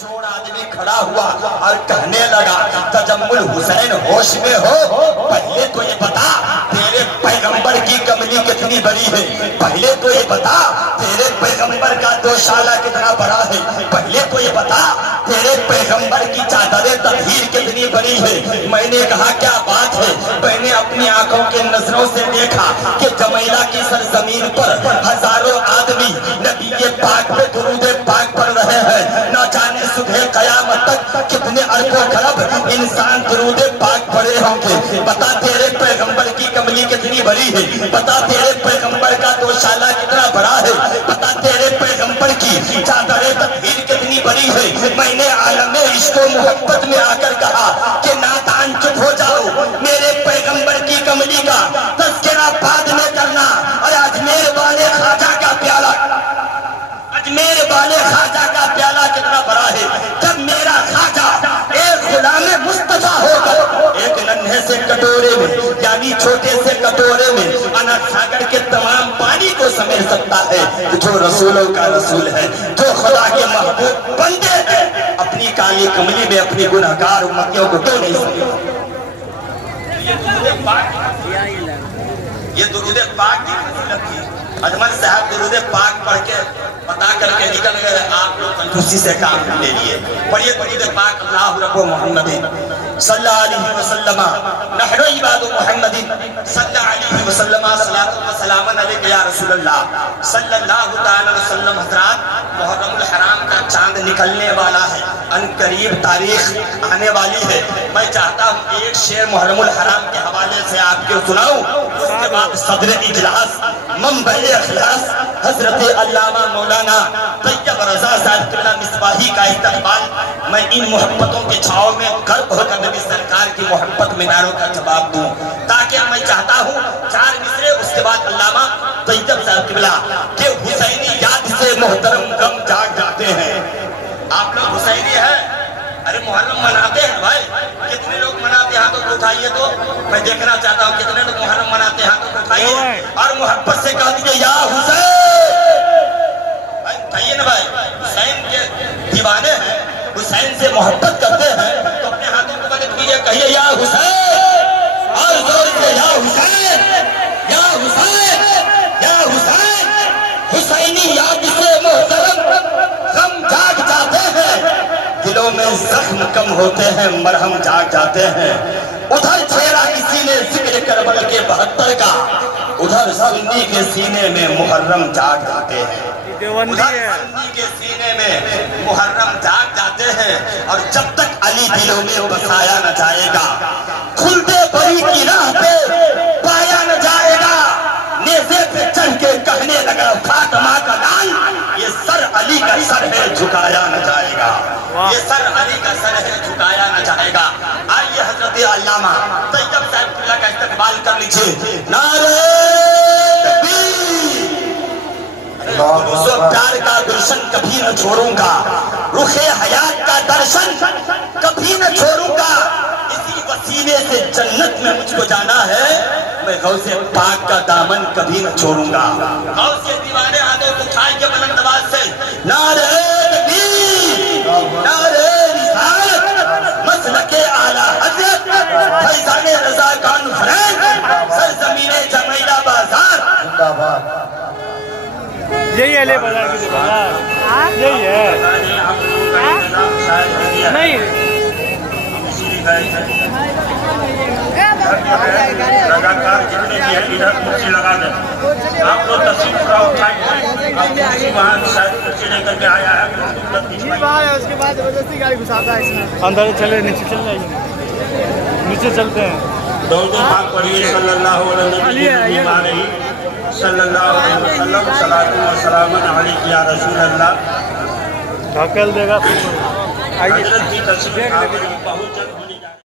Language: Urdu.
چور آدمی کھڑا ہوا اور کہنے لگا تجمل حسین ہوش میں ہو، پہلے تو یہ بتا تیرے پیغمبر کی کملی کتنی بڑی ہے، پہلے تو یہ بتا تیرے پیغمبر کا دوشالہ کتنا بڑا ہے، پہلے تو یہ بتا تیرے پیغمبر کی چادر تطہیر کتنی بڑی ہے۔ میں نے کہا کیا بات ہے؟ میں نے اپنی آنکھوں کے نظروں سے دیکھا کہ جمیلہ کی سرزمین پر ہزاروں آدمی نبی پاک پہ درود پاک پڑھ رہے ہیں، نہ جانے صبح قیامت تک کتنے ارب و خرب انسان درود پاک پڑھے ہوں گے۔ بتا تیرے پیغمبر کی کملی کتنی بڑی ہے، بتا تیرے پیغمبر کا دوشالہ کتنا بڑا ہے، بتا تیرے پیغمبر کی چادر تطہیر کتنی بڑی ہے۔ میں نے عالم عشق و محبت میں آ کر کہا کہ نادان چپ ہو جاؤ، میرے پیغمبر کی کملی کا تذکرہ بعد میں کرنا۔ اور اجمیر والے خواجہ کا پیالہ، اجمیر والے خواجہ کا پیالہ کتنا بڑا ہے، جب میرا خواجہ ایک غلام مصطفیٰ ہو کر ایک ننھے سے کٹورے میں یعنی چھوٹے سے کٹورے میں اناٹ ساگر کے تمام پانی کو سمیٹ سکتا ہے، جو رسولوں کا رسول ہے، جو خدا کے محبوب بندے ہیں، اپنی کالی کملی میں اپنی گناہگار امتیوں کو کیوں نہیں سمجھتا؟ یہ درود پاک کی فضیلت تھی۔ اجمل صاحب درود پاک پڑھ کے بتا کر کے نکل گئے، آپ لوگ کنجوسی سے کام لے لیے۔ پڑھیے درود پاک، اللہ رب محمد صلی اللہ علیہ وسلم نحن عباد محمد صلی اللہ علیہ وسلم صلاۃ و سلام علیک یا رسول اللہ صلی اللہ تعالی وسلم۔ حضرات، محرم الحرام کا چاند نکلنے والا ہے، ان قریب تاریخ آنے والی ہے۔ میں چاہتا ہوں ایک شعر محرم الحرام کے حوالے سے آپ کو سناؤں، اس کے بعد صدر اجلاس منبع اخلاص حضرت علامہ مولانا طیب رضا صاحب قبلہ مصباحی کا استقبال۔ میں ان محبتوں کے چھاؤں میں غرق ہو کر نبی سرکار کی محبت میناروں کا جواب دوں، تاکہ میں چاہتا ہوں چار مصرے اس کے بعد علامہ طیب صاحب قبلہ کہ حسینی یاد سے محترم غم جاگ جاتے ہیں۔ آپ لوگ حسینی ہیں؟ ارے محرم مناتے ہیں بھائی، کتنے لوگ مناتے ہیں ہاتھوں کو اٹھائیے تو میں دیکھنا چاہتا ہوں کتنے لوگ محرم مناتے ہیں ہاتھوں کو اٹھائیے اور محبت سے کہہ دیجیے یا حسین۔ بھائی اٹھائیے نا بھائی، حسین کے دیوانے ہیں، حسین سے محبت کرتے ہیں تو اپنے ہاتھوں کو بلند کیجیے، کہیے یا حسین، اور زور سے یا حسین، یا حسین، یا حسین۔ حسینی یاد سے محترم غم جاگ جاتے ہیں، دلوں میں زخم کم ہوتے ہیں، مرہم جاگ جاتے ہیں۔ ادھر چھیڑا کسی نے ذکر کربل کے 72 کا، ادھر سنی کے سینے میں محرم جاگ جاتے ہیں، ادھر سنی کے سینے میں محرم جاگ جاتے ہیں۔ اور جب تک علی دلوں میں بسایا نہ جائے گا، کھلتے بری کی راہ پہ پایا نہ جائے گا، نیزے پہ چڑھ کے کہنے لگا فاطمہ کا نام، یہ سر علی کا سر ہے جھکایا نہ جائے گا، یہ سر علی کا سر ہے جھکایا نہ جائے گا۔ آئیے حضرت علامہ طیب صاحب قبلہ کا استقبال کر لیجیے۔ نعرہ تکبیر، روز و پیار کا گلشن کبھی نہ چھوڑوں گا، رخ حیات کا درشن کبھی نہ چھوڑوں گا، اسی وسیلے سے جنت میں مجھ کو جانا ہے، میں غوث پاک کا دامن کبھی نہ چھوڑوں گا۔ غوث دیوانے ہاتھوں کو اٹھائیں گے بلند آواز سے، نعرہ تکبیر، نعرہ رسالت، مسلک اعلیٰ حضرت فیضان رضا کانفرنس، سرزمین جمیلہ بازار۔ یہی ہے لے بازار کی دکان، یہی ہے نہیں لگاتار جتنے بھی ہیں ادھر کرسی لگا دیں، آپ کو تشریف را اٹھائیں گے، کرسی وہاں شاید کرسی لے کر کے آیا ہے، اس کے بعد زبردستی گاڑی گھساتا ہے اس میں، اندر چلے نیچے چل جائیے، نیچے چلتے ہیں۔ درود پاک پڑھیے صلی اللہ علیہ وسلم، صلی اللہ علیہ وسلم، صلاۃ و سلام علیک یا رسول اللہ۔ ڈھکل دے گا حضرت کی تشریف